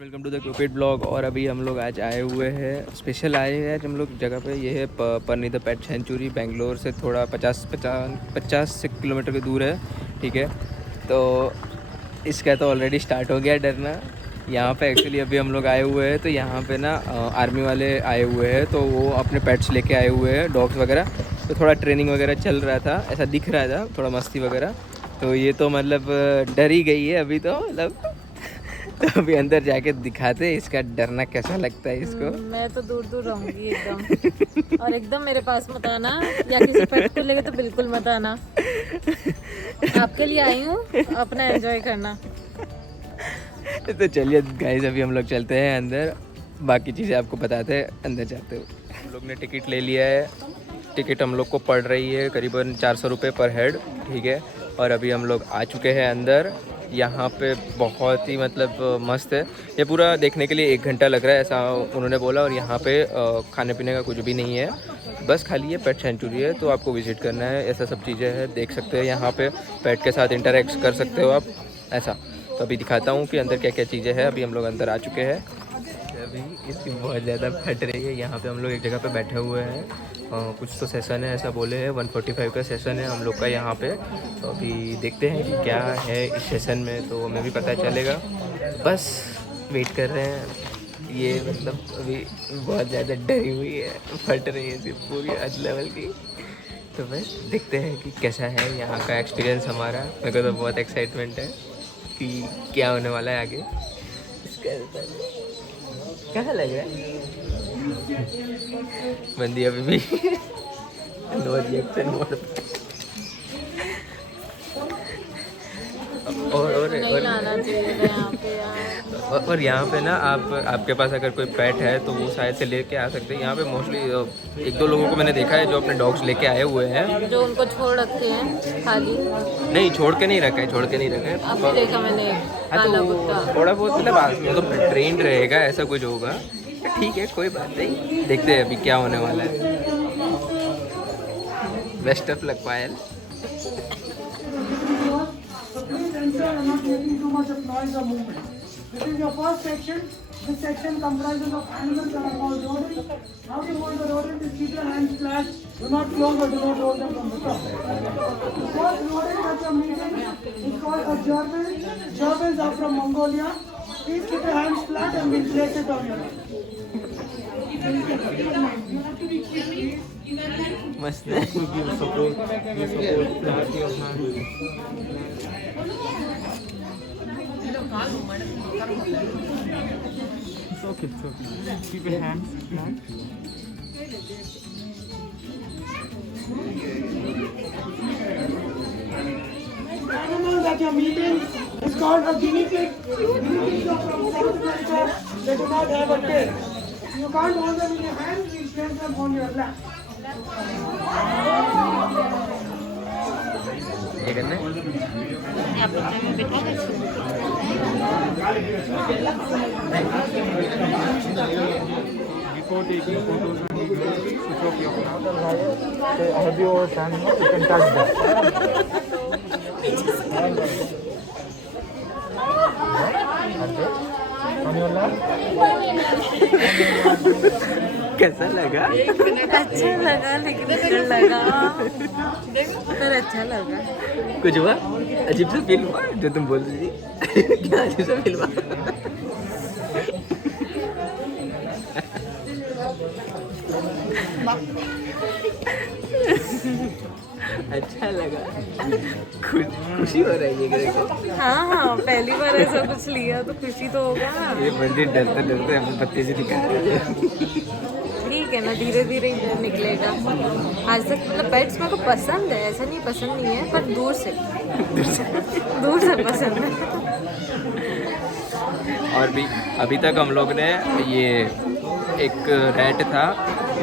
Welcome to the Cupid blog. और अभी हम लोग आज आए हुए हैं, स्पेशल आए हैं आज हम लोग जगह पे। ये है परनी द पेट सेंचुरी। बेंगलोर से थोड़ा 50 किलोमीटर की दूर है, ठीक है। तो इसका तो ऑलरेडी स्टार्ट हो गया डरना। यहाँ पे एक्चुअली अभी हम लोग आए हुए हैं, तो यहाँ पे ना आर्मी वाले आए हुए हैं, तो वो अपने पेट्स लेके आए हुए हैं, डॉग्स वगैरह। तो थोड़ा ट्रेनिंग वगैरह चल रहा था, ऐसा दिख रहा था, थोड़ा मस्ती वगैरह। तो ये तो मतलब डर ही गई है अभी तो, मतलब तो अभी अंदर जाके दिखाते हैं इसका डरना कैसा लगता है इसको। मैं तो दूर दूर रहूंगी एकदम, और एकदम मेरे पास मत आना, या किसी पेट को लेके तो बिल्कुल मत आना। आपके लिए आई हूँ, अपना एंजॉय करना। तो चलिए गाइस, अभी हम लोग चलते हैं अंदर, बाकी चीज़ें आपको बताते हैं अंदर जाते हुए। हम लोग ने टिकट ले लिया है। टिकट हम लोग को पड़ रही है करीबन 400 रुपये पर हेड, ठीक है। और अभी हम लोग आ चुके हैं अंदर। यहाँ पे बहुत ही मतलब मस्त है। ये पूरा देखने के लिए 1 घंटा लग रहा है, ऐसा उन्होंने बोला। और यहाँ पे खाने पीने का कुछ भी नहीं है, बस खाली ये पेट सेंचुरी है, तो आपको विज़िट करना है। ऐसा सब चीज़ें हैं, देख सकते हैं यहाँ पे, पेट के साथ इंटरेक्ट कर सकते हो आप, ऐसा। तो अभी दिखाता हूँ कि अंदर क्या क्या चीज़ें हैं। अभी हम लोग अंदर आ चुके हैं। अभी इसकी बहुत ज़्यादा फट रही है। यहाँ पे हम लोग एक जगह पे बैठे हुए हैं, कुछ तो सेशन है ऐसा बोले हैं, 145 का सेशन है हम लोग का यहाँ पे। तो अभी देखते हैं कि क्या है इस सेशन में, तो हमें भी पता चलेगा। बस वेट कर रहे हैं। ये मतलब अभी बहुत ज़्यादा डरी हुई है, फट रही है सिर्फ पूरी हद लेवल की। तो बस देखते हैं कि कैसा है यहाँ का एक्सपीरियंस हमारा। मेरे को तो बहुत एक्साइटमेंट है कि क्या होने वाला है आगे। इसका कैसा लग रहा है? बंदी अभी भी नो रिएक्शन मोड। और यहाँ पे ना आपके पास अगर कोई पेट है तो वो शायद से लेके आ सकते हैं। यहाँ पे मोस्टली 1-2 लोगों को मैंने देखा है जो अपने डॉग्स लेके आए हुए हैं, जो उनको छोड़ रखे हैं खाली। नहीं, छोड़ के नहीं रखा है, छोड़ के नहीं रखा है। अभी देखा मैंने काला कुत्ता। थोड़ा बहुत मतलब मतलब ट्रेंड रहेगा, ऐसा कुछ होगा, ठीक है, कोई बात नहीं। देखते हैं अभी क्या होने वाला है। Best of luck Payal. This is your first section. This section comprises of animals that are called rodents. How to hold the rodent is keep your hands flat. Do not close or do not hold them from the top. The first rodent that you're meeting is called a gerbil. Gerbils are from Mongolia. Please keep your hands flat and we'll place it on your head. मस्त है। It's okay. Keep your hands flat. The animal that you're meeting is called a guinea pig. Guinea pigs are from South America. They do not have a tail. You can't hold them in your hands. You place them on your lap. ये करना है? Before taking photos and videos, switch off your camera. Have your hand, you can touch that. On your lap. कैसा लगा? अच्छा लगा, लेकिन डर लगा, पर अच्छा लगा। कुछ हुआ? अजीब सा फील हुआ जो तुम बोल रही थी? क्या अजीब सा फील हुआ? अच्छा लगा, खुशी हो रही है मेरे को। हाँ, पहली बार ऐसा कुछ लिया तो खुशी तो होगा। ये बंदी डरते डरते हमें पत्ते से दिखा रही है। ठीक है ना, धीरे धीरे ही निकलेगा। आज तक मतलब पेट्स मेरे को पसंद है, ऐसा नहीं पसंद नहीं है, पर दूर से पसंद है। और भी अभी तक हम लोग ने ये एक रैट था,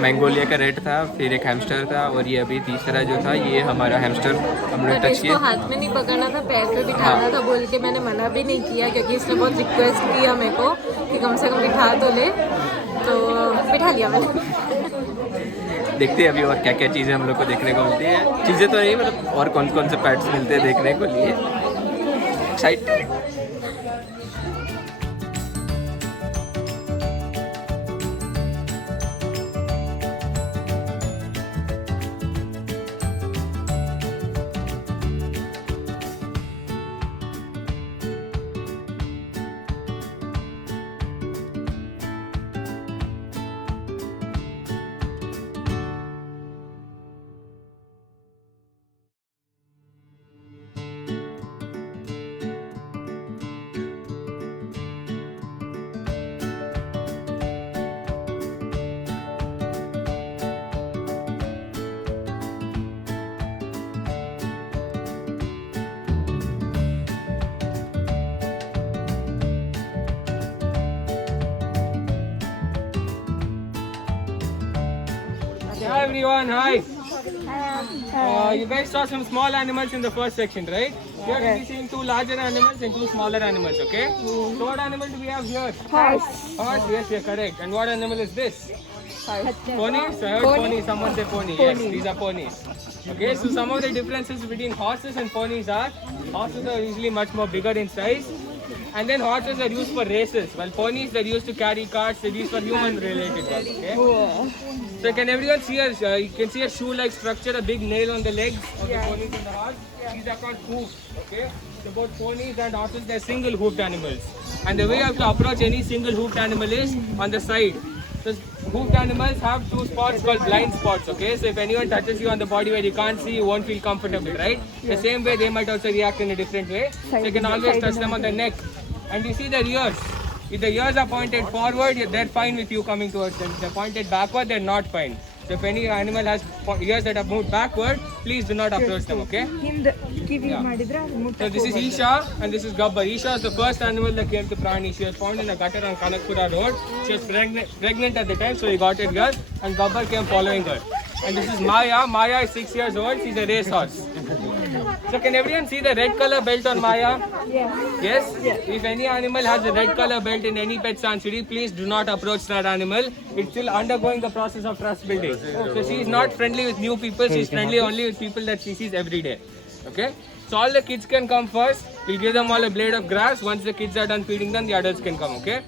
मंगोलिया का रेट था, फिर एक हैमस्टर था, और ये अभी तीसरा जो था ये हमारा हैमस्टर हमने टच इसको किया। हाथ में नहीं पकड़ना था, पैर पे बिठाना था बोल के मैंने मना भी नहीं किया, क्योंकि इसने बहुत रिक्वेस्ट किया मेरे को कि कम से कम बिठा तो ले, तो बिठा लिया मैंने। देखते हैं अभी और क्या क्या चीज़ें हम लोग को देखने को मिलती है। चीज़ें तो नहीं, मतलब और कौन कौन से पैट्स मिलते हैं देखने को लिए। Excited. everyone. Hi. You guys saw some small animals in the first section, right? Here we'll be seeing 2 larger animals and 2 smaller animals, okay? So what animal do we have here? Horse. Horse, yes, you're correct. And what animal is this? Ponies? I heard pony. Someone say pony. Yes, these are ponies. Okay, so some of the differences between horses and ponies are, horses are usually much more bigger in size. And then horses are used for races, while ponies are used to carry carts. They're used for human-related work. Okay. So can everyone see you can see a shoe-like structure, a big nail on the legs of the ponies and the horse. These are called hooves. Okay. So both ponies and horses, they're single-hoofed animals. And the way you have to approach any single-hoofed animal is on the side. So hoofed animals have 2 spots called blind spots. Okay. So if anyone touches you on the body where you can't see, you won't feel comfortable, right? The same way they might also react in a different way. So you can always touch them on the neck. And you see their ears. If the ears are pointed forward, they're fine with you coming towards them. If they're pointed backward, they're not fine. So if any animal has ears that have moved backward, please do not approach them, okay? So this is Isha and this is Gabbar. Isha is the first animal that came to Prani. She was found in a gutter on Kanakpura road. She was pregnant at the time, so we got it here. And Gabbar came following her. And this is Maya. Maya is 6 years old. She's a racehorse. So can everyone see the red color belt on Maya? Yes? If any animal has a red color belt in any pet sanctuary, please do not approach that animal. It's still undergoing the process of trust building. So she is not friendly with new people. She is friendly only with people that she sees every day. Okay? So all the kids can come first. We'll give them all a blade of grass. Once the kids are done feeding them, the adults can come. Okay?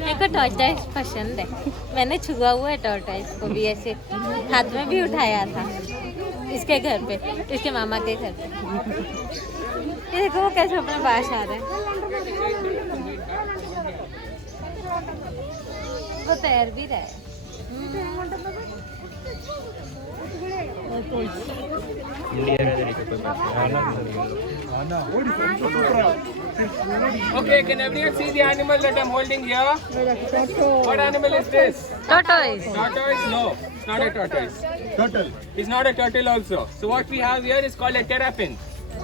मेरे को tortoise पसंद है. मैंने छुआ हुआ है tortoise को भी, ऐसे हाथ में भी उठाया था इसके घर पे, इसके मामा के घर पे. ये देखो वो कैसे अपने पास आ रहे हैं. वो तैर भी रहा है. Okay, can everyone see the animal that I'm holding here? What animal is this? Tortoise. Tortoise? No, it's not a tortoise. Turtle. It's not a turtle also. So what we have here is called a terrapin.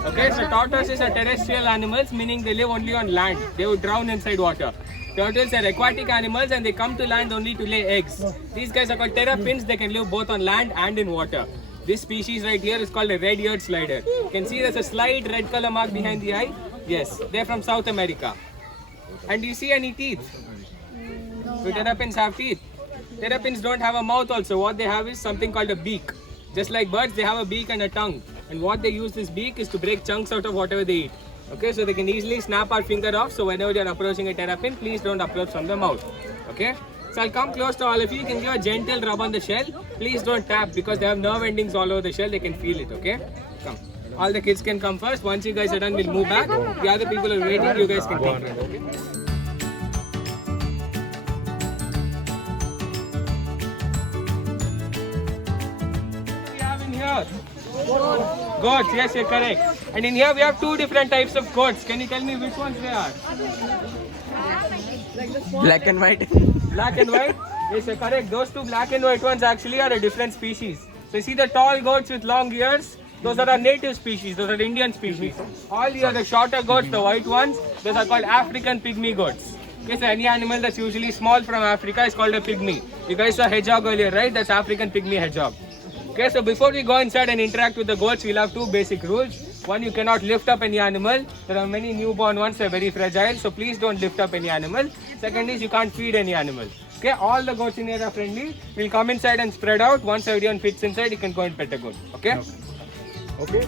Okay, so tortoises are terrestrial animals, meaning they live only on land. They would drown inside water. Turtles are aquatic animals and they come to land only to lay eggs. These guys are called terrapins. They can live both on land and in water. This species right here is called a red-eared slider. You can see there's a slight red color mark behind the eye. Yes, they're from South America. And do you see any teeth? Do terrapins have teeth? Terrapins don't have a mouth also. What they have is something called a beak. Just like birds, they have a beak and a tongue. And what they use this beak is to break chunks out of whatever they eat. Okay, so they can easily snap our finger off. So whenever you're approaching a terrapin, please don't approach from the mouth. Okay? So I'll come close to all of you. You can give a gentle rub on the shell. Please don't tap because they have nerve endings all over the shell. They can feel it, okay? Come. All the kids can come first. Once you guys are done, we'll move back. The other people are waiting. You guys can take it, okay? What do we have in here? Goats, yes, you're correct. And in here we have 2 different types of goats. Can you tell me which ones they are? Black and white. Black and white? Yes, you're correct. Those 2 black and white ones actually are a different species. So you see the tall goats with long ears? Those are our native species. Those are the Indian species. All the other shorter goats, the white ones, those are called African pygmy goats. Okay, so any animal that's usually small from Africa is called a pygmy. You guys saw hedgehog earlier, right? That's African pygmy hedgehog. Okay, so before we go inside and interact with the goats, we'll have 2 basic rules. One, you cannot lift up any animal. There are many newborn ones, they're very fragile, so please don't lift up any animal. Second is, you can't feed any animal. Okay, all the goats in here are friendly. We'll come inside and spread out. Once everyone fits inside, you can go and pet a goat. Okay? Okay.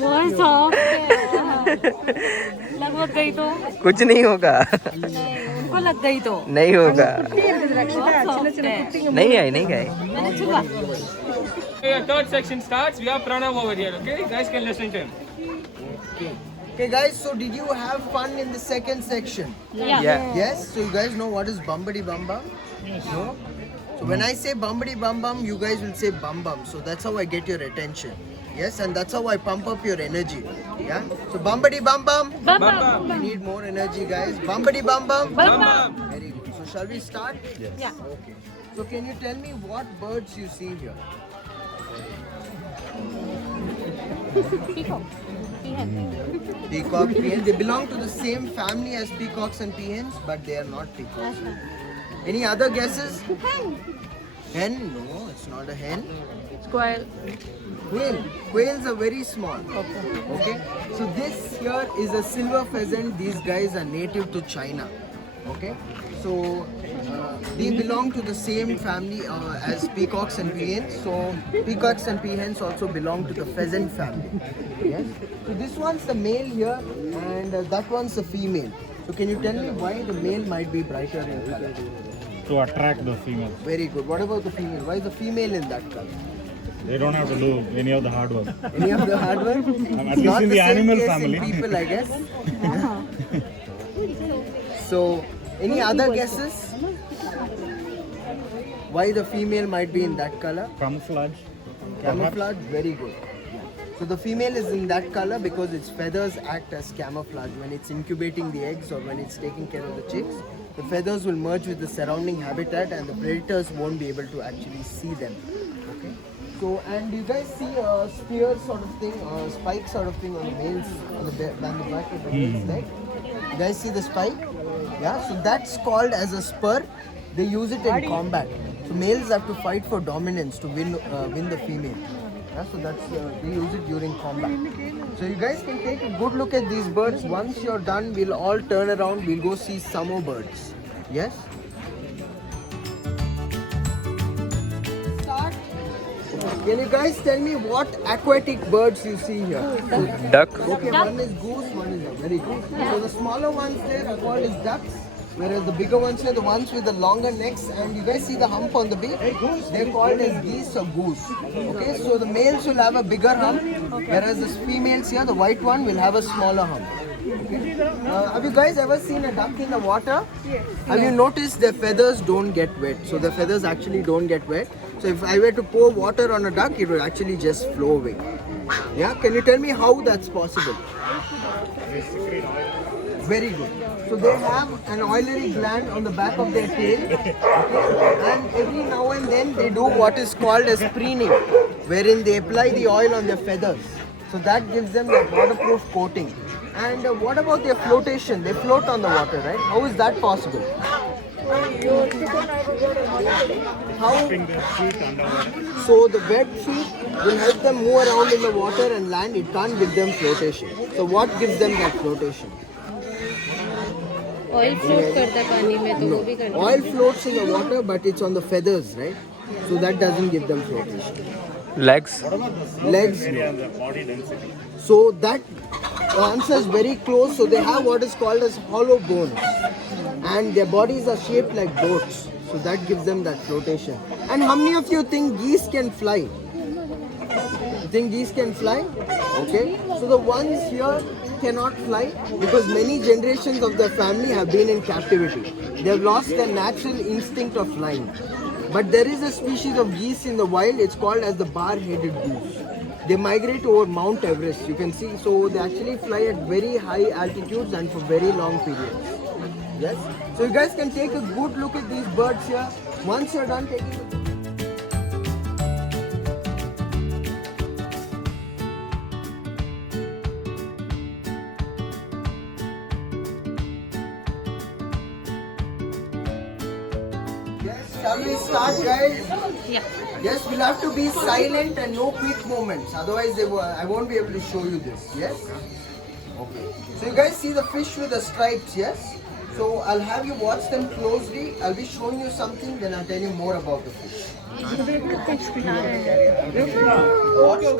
बहुत soft है लगभग गई तो कुछ नहीं होगा. नहीं, उनको लग गई तो नहीं होगा, बहुत soft है। नहीं आई, नहीं गए। मैंने छुआ। Your third section starts. We have Pranav over here. Okay, you guys can listen to him. Okay guys, so did you have fun in the second section? Yeah. Yeah. Yes? So you guys know what is Bumbity Bum Bum? Yes. No? So when I say Bumbity Bum Bum, you guys will say Bum Bum. So that's how I get your attention. Yes, and that's how I pump up your energy. Yeah? So Bumbity Bum Bum. Bum bum. We need more energy guys. Bumbity Bum Bum. Bum bum. Very good. So shall we start? Yeah. Okay. So can you tell me what birds you see here? Peacock. Peahen. Peacock, peahen. They belong to the same family as peacocks and peahens, but they are not peacocks. Any other guesses? Hen? No, it's not a hen. Squirrel. Quail. Quails are very small. Okay. So this here is a silver pheasant. These guys are native to China. Okay. So they belong to the same family as peacocks and peahens. So peacocks and peahens also belong to the pheasant family. Yes. So this one's the male here, and that one's the female. So can you tell me why the male might be brighter in color? To attract the female. Very good. What about the female? Why is the female in that color? They don't have to do any of the hard work. Any of the hard work? At least Not in the same animal case family. in people, I guess. So, any other guesses? Why the female might be in that color? Camouflage. Camouflage, very good. So the female is in that color because its feathers act as camouflage when it's incubating the eggs or when it's taking care of the chicks. The feathers will merge with the surrounding habitat and the predators won't be able to actually see them. Okay. So, and you guys see a spear sort of thing, or spike sort of thing on the males, on the back of the male's leg. You guys see the spike? Yeah. So that's called as a spur. They use it in combat. So males have to fight for dominance to win the female. Yeah, so that's they use it during combat. So you guys can take a good look at these birds. Once you're done, we'll all turn around. We'll go see some more birds. Yes. Start. Can you guys tell me what aquatic birds you see here? Duck. Okay, one is goose, one is very good. So the smaller ones there are called as ducks, whereas the bigger ones here, the ones with the longer necks, and you guys see the hump on the beak, they're called as geese or goose. Okay, so the males will have a bigger hump, whereas the females here, the white one, will have a smaller hump. Okay. Have you guys ever seen a duck in the water? Yes. Have you noticed their feathers don't get wet? So the feathers actually don't get wet. So if I were to pour water on a duck, it will actually just flow away. Yeah, can you tell me how that's possible? Very good. So they have an oily gland on the back of their tail, okay? And every now and then they do what is called as preening, wherein they apply the oil on their feathers. So that gives them that waterproof coating. And what about their flotation? They float on the water, right? How is that possible? How? So the wet feet will help them move around in the water and land. It can't give them flotation. So what gives them that flotation? Oil float करता है पानी में तो वो भी करता है. Oil floats in the water, but it's on the feathers, right? So that doesn't give them flotation. Legs. Legs. No. So that answer is very close. So they have what is called as hollow bones, and their bodies are shaped like boats. So that gives them that flotation. And how many of you think geese can fly? You think geese can fly? Okay. So the ones here cannot fly because many generations of their family have been in captivity. They have lost their natural instinct of flying. But there is a species of geese in the wild. It's called as the bar-headed goose. They migrate over Mount Everest. You can see. So they actually fly at very high altitudes and for very long periods. Yes. So you guys can take a good look at these birds here. Once you're done taking a Shall we start, guys? Yeah. Yes, we'll have to be silent and no quick movements. Otherwise, I won't be able to show you this. Yes? Okay. So you guys see the fish with the stripes, yes? So I'll have you watch them closely. I'll be showing you something, then I'll tell you more about the fish. Watch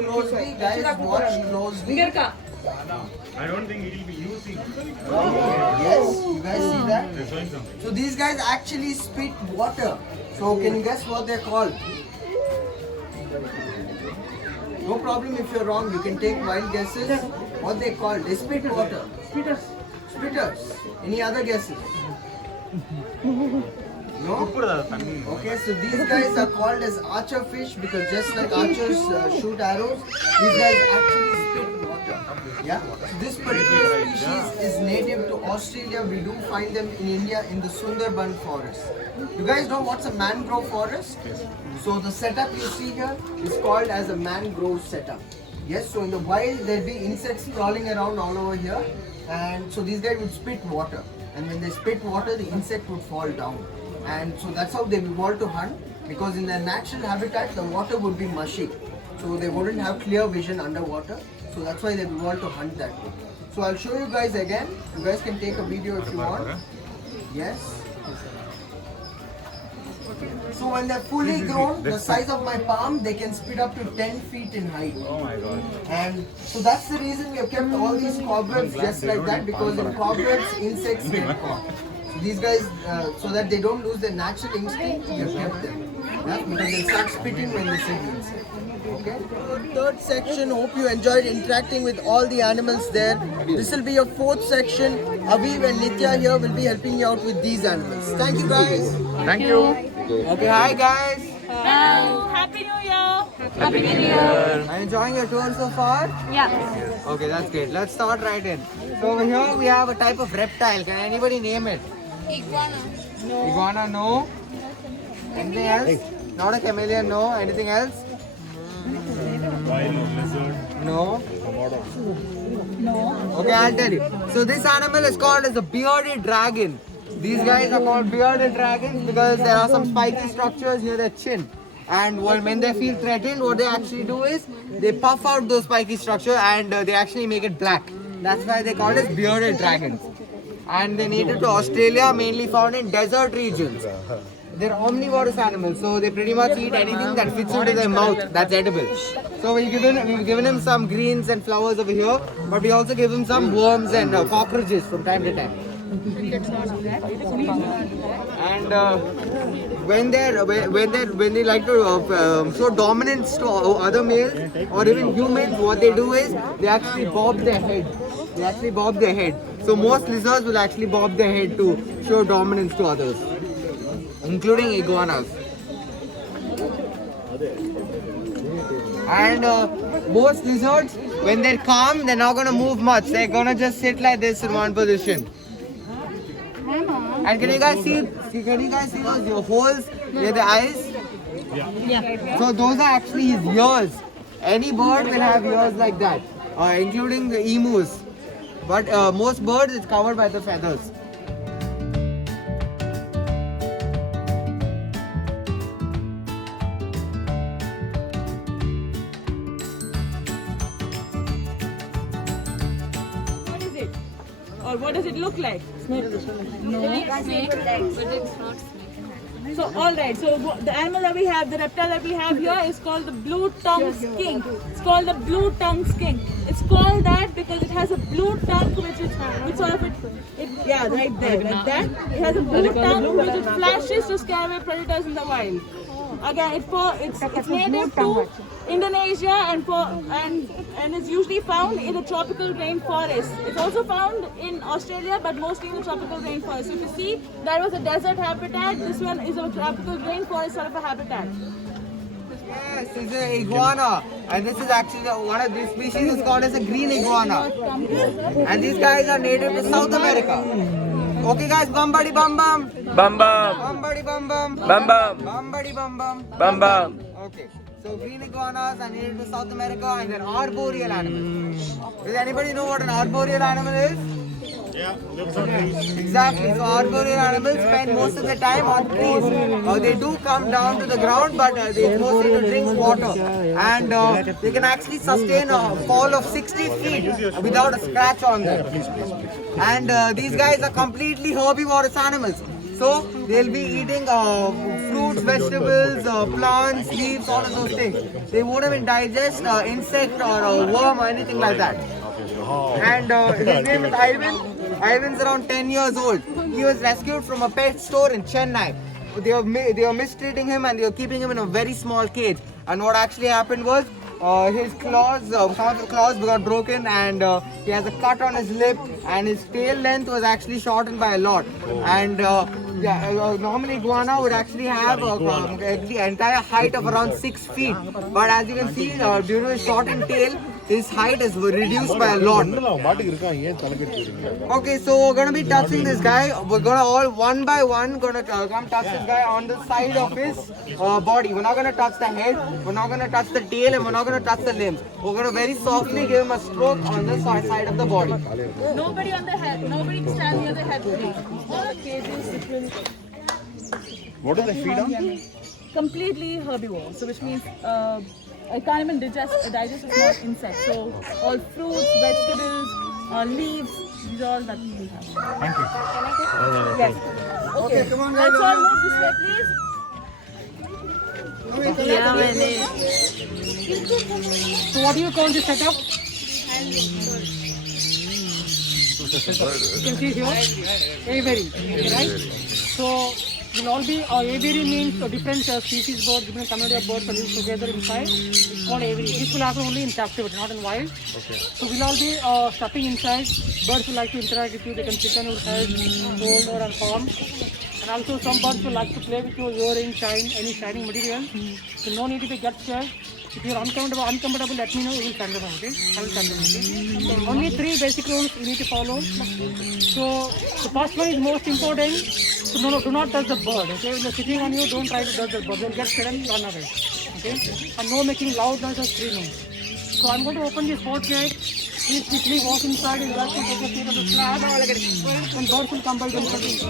closely, guys. Watch closely. I don't think he'll be using. Yes, you guys see that? So these guys actually spit water. So can you guess what they're called? No problem if you're wrong, you can take wild guesses. What they called? They spit water. Spitters. Spitters. Any other guesses? No? Okay, so these guys are called as archer fish because just like archers shoot arrows, these guys actually spit water. Yeah? So this particular species is native to Australia. We do find them in India in the Sundarban forest. You guys know what's a mangrove forest? So the setup you see here is called as a mangrove setup. Yes, so in the wild there'll be insects crawling around all over here, and so these guys would spit water. And when they spit water, the insect would fall down. And so that's how they evolved to hunt, because in their natural habitat the water would be mushy, so they wouldn't have clear vision underwater. So that's why they evolved to hunt that way. So I'll show you guys again. You guys can take a video if you want. Yes. So when they're fully grown, the size of my palm, they can spit up to 10 feet in height. Oh my god. And so that's the reason we have kept all these cobwebs just like that, because in cobwebs, insects get caught. So these guys, so that they don't lose their natural instinct, we have kept them. Yeah? Because they'll start spitting when they see the insect. Okay? Third section, hope you enjoyed interacting with all the animals there. This will be your fourth section. Aviv and Nitya here will be helping you out with these animals. Thank you guys. Thank you. Okay, hi guys. Happy New Year! Happy New Year. Are you enjoying your tour so far? Yeah. Okay, that's great. Let's start right in. So over here we have a type of reptile. Can anybody name it? Iguana. Iguana, no. Anything else? Not a chameleon, no. Anything else? Wild lizard. No. No. Okay, I'll tell you. So this animal is called as a bearded dragon. These guys are called bearded dragons because there are some spiky structures near their chin. And when they feel threatened, what they actually do is they puff out those spiky structures and they actually make it black. That's why they call it bearded dragons. And they're native to Australia, mainly found in desert regions. They're omnivorous animals, so they pretty much eat anything that fits into their mouth that's edible. So we've given him some greens and flowers over here, but we also give him some worms and cockroaches from time to time. And when they like to show dominance to other males or even humans, what they do is they actually bob their head. So most lizards will actually bob their head to show dominance to others, including iguanas. And most lizards, when they're calm, they're not gonna move much. They're gonna just sit like this in one position. And can you guys see those holes near the eyes? Yeah. So those are actually his ears. Any bird will have ears like that, including the emus. But most birds is covered by the feathers. What is it? Or what does it look like? Snake, but it's not snake. So alright, so the animal that we have, the reptile that we have here is called the blue-tongued skink. It's called the blue-tongued skink. It's called that because it has a blue tongue which sort of yeah, right there, like that. It has a blue tongue which it flashes to scare away predators in the wild. Again, it's native to Indonesia and is usually found in the tropical rainforest. It's also found in Australia, but mostly in the tropical rainforest. So if you see, that was a desert habitat. This one is a tropical rainforest sort of a habitat. Yes, it's an iguana, and this is actually one of these species is called as a green iguana. And these guys are native to South America. Okay, guys, bum buddy bum bum. Bum bum. Bum buddy bum bum. Bum bum. Bum buddy bum bum. Bum bum. Okay, so green iguanas are native to South America and they're arboreal animals. Does anybody know what an arboreal animal is? Yeah, lives on trees. Exactly. So arboreal animals spend most of their time on trees. They do come down to the ground, but they mostly to drink water. And they can actually sustain a fall of 60 feet without a scratch on them. And these guys are completely herbivorous animals. So they'll be eating fruits, vegetables, plants, leaves, all of those things. They won't even digest insect or a worm or anything like that. And his name is Ivan. Ivan's around 10 years old. He was rescued from a pet store in Chennai. They were mistreating him and they were keeping him in a very small cage. And what actually happened was his claws, some of the claws got broken, and he has a cut on his lip, and his tail length was actually shortened by a lot. And normally iguana would actually have the entire height of around 6 feet. But as you can see, due to his shortened tail, his height is reduced by a lot. Okay, so we're gonna be touching this guy. We're gonna all one by one come touch this guy on the side of his body. We're not gonna touch the head. We're not gonna touch the tail, and we're not gonna touch the limbs. We're gonna very softly give him a stroke on the side of the body. Nobody on the head. Nobody stand near the head. Okay, this will What do they feed on? completely herbivore. So which means I can't even digest small insects. So all fruits, vegetables, leaves. These are all that we have. Thank you. Yes. Okay. come on, Let's all move this way, please. किया मैंने So what do you call this setup? You can see here, aviary, right? So will all be aviary means different species birds, different community of birds live together inside. It's called aviary. This will happen only in captivity, not in wild. Okay. So we'll all be stepping inside. Birds will like to interact with you. They can sit on your head, shoulder, and palm. And also some birds will like to play with your earring, any shining material. So no need to get scared. If you're uncomfortable, let me know. We will send them out. Okay? I will send them. Okay? Only 3 basic rules you need to follow. So the first one is most important. So do not touch the bird. Okay, when they're sitting on you, don't try to touch the bird. They'll get scared and run away. Okay, and no making loud noise or screaming. So I'm going to open this port gate. Please quickly walk inside and take a seat on the slab. And birds will come by themselves.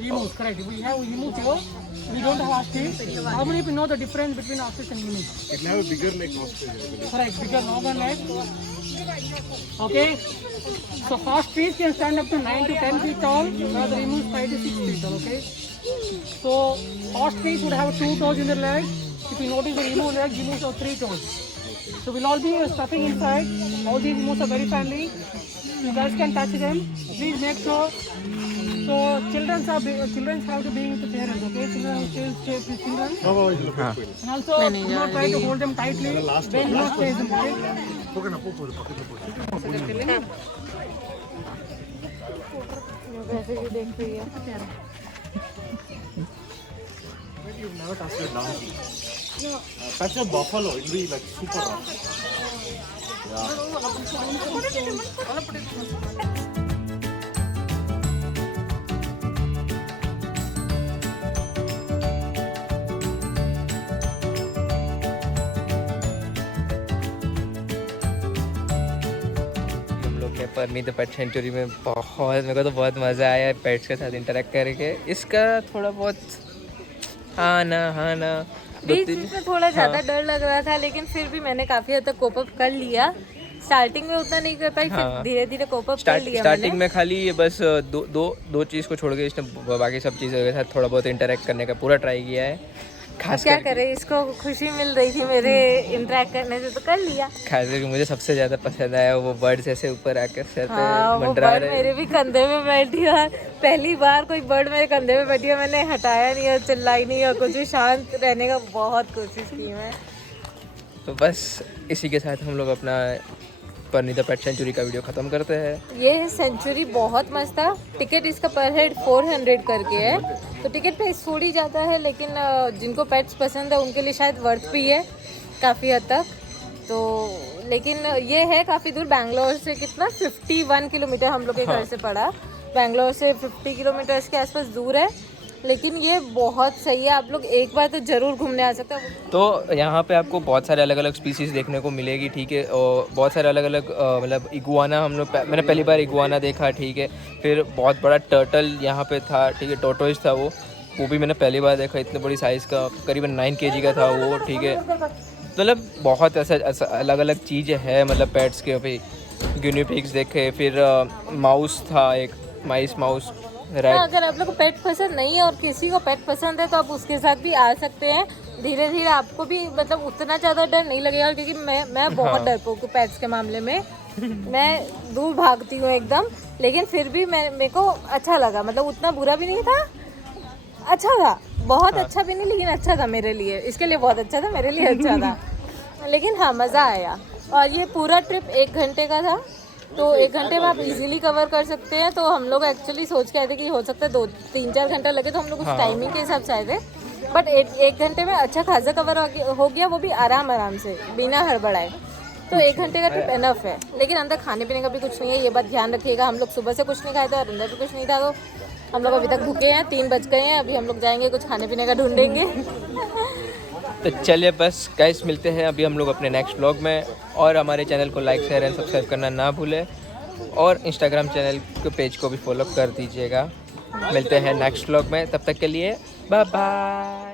Emus, correct. We have emus here. We don't have ostrich. How many people know the difference between ostrich and emu? It will have a bigger neck ostrich. Correct, bigger northern neck. Okay. So ostrich can stand up to 9 to 10 feet tall, while the emu is 5 to 6 feet tall. Okay. So ostrich would have 2 toes in their leg. If you notice the emu leg, emus have 3 toes. So we'll all be stuffing inside. All these emus are very friendly. You guys can touch them. Please make sure. So children have to be with the parents, okay? Children have to stay with children. And also do not try to hold them tightly. Do not chase them, okay? You've never touched a donkey. No. Touch a buffalo, it'll be like super rough. परमी द पेट century में मेरे को तो बहुत मज़ा आया पेट्स के साथ इंटरेक्ट करके। इसका थोड़ा बहुत हाँ ना बीच में थोड़ा ज़्यादा डर लग रहा था, लेकिन फिर भी मैंने काफ़ी हद तक कोप अप कर लिया। स्टार्टिंग में उतना नहीं कर पाई, फिर धीरे धीरे कोप अप कर लिया। स्टार्टिंग में खाली ये बस दो चीज़ को छोड़ के इसने बाकी सब चीज़ों के साथ थोड़ा बहुत इंटरेक्ट करने का पूरा ट्राई किया है। खास क्या करे, इसको खुशी मिल रही थी मेरे इंटरेक्ट करने से, तो कर लिया। खास करके मुझे सबसे ज़्यादा पसंद आया वो बर्ड्स ऐसे ऊपर आकर सर पे वो मंडरा बर्ड रहे। मेरे भी कंधे में बैठी है। पहली बार कोई बर्ड मेरे कंधे में बैठी है, मैंने हटाया नहीं और चिल्लाई नहीं और कुछ भी, शांत रहने का बहुत कोशिश की मैं। तो बस इसी के साथ हम लोग अपना परनीता पेट सेंचुरी का वीडियो ख़त्म करते हैं। ये सेंचुरी बहुत मस्त था। टिकट इसका पर हेड 400 करके है, तो टिकट प्राइस थोड़ी ज़्यादा है, लेकिन जिनको पेट्स पसंद है उनके लिए शायद वर्थ भी है काफ़ी हद तक। तो लेकिन ये है काफ़ी दूर, बैंगलोर से कितना 51 किलोमीटर हम लोग के घर से पड़ा। बैंगलोर से 50 किलोमीटर के आसपास दूर है, लेकिन ये बहुत सही है। आप लोग एक बार तो ज़रूर घूमने आ सकते हो। तो यहाँ पे आपको बहुत सारे अलग अलग स्पीसीज़ देखने को मिलेगी, ठीक है। और बहुत सारे अलग अलग मतलब इगुआना मैंने पहली बार इगुआना देखा, ठीक है। फिर बहुत बड़ा टर्टल यहाँ पे था, ठीक है, टोटोइस था वो भी मैंने पहली बार देखा। इतने बड़ी साइज़ का, करीबन 9 kg का था वो, ठीक है। मतलब बहुत ऐसा अलग अलग चीज़ें हैं, मतलब पेट्स के। अभी गिनी पिग्स देखे, फिर माउस था, एक माउस राइट। अगर आप लोग को पेट पसंद नहीं है और किसी को पेट पसंद है तो आप उसके साथ भी आ सकते हैं। धीरे धीरे आपको भी मतलब उतना ज़्यादा डर नहीं लगेगा, क्योंकि मैं बहुत डरपोक हूँ पेट्स के मामले में। मैं दूर भागती हूँ एकदम, लेकिन फिर भी मेरे को अच्छा लगा। मतलब उतना बुरा भी नहीं था, अच्छा था, बहुत अच्छा भी नहीं, लेकिन अच्छा था मेरे लिए। इसके लिए बहुत अच्छा था, मेरे लिए अच्छा था। लेकिन हाँ, मज़ा आया। और ये पूरा ट्रिप 1 घंटे का था, तो 1 घंटे में आप इजीली कवर कर सकते हैं। तो हम लोग एक्चुअली सोच के आए थे कि हो सकता है 2-3-4 घंटा लगे, तो हम लोग उस टाइमिंग के हिसाब से आए थे। बट 1 घंटे में अच्छा खासा कवर हो गया, वो भी आराम से, बिना हड़बड़ाए। तो 1 घंटे का ट्रिप इनफ है। लेकिन अंदर खाने पीने का भी कुछ नहीं है, ये बात ध्यान रखिएगा। हम लोग सुबह से कुछ नहीं खाए थे और अंदर भी कुछ नहीं था, तो हम लोग अभी तक भूखे हैं। 3 बज गए हैं, अभी हम लोग जाएंगे कुछ खाने पीने का ढूंढेंगे। तो चलिए बस गाइस, मिलते हैं अभी हम लोग अपने नेक्स्ट व्लॉग में। और हमारे चैनल को लाइक, शेयर एंड सब्सक्राइब करना ना भूलें, और इंस्टाग्राम चैनल के पेज को भी फॉलो कर दीजिएगा। मिलते हैं नेक्स्ट व्लॉग में, तब तक के लिए बाय बाय।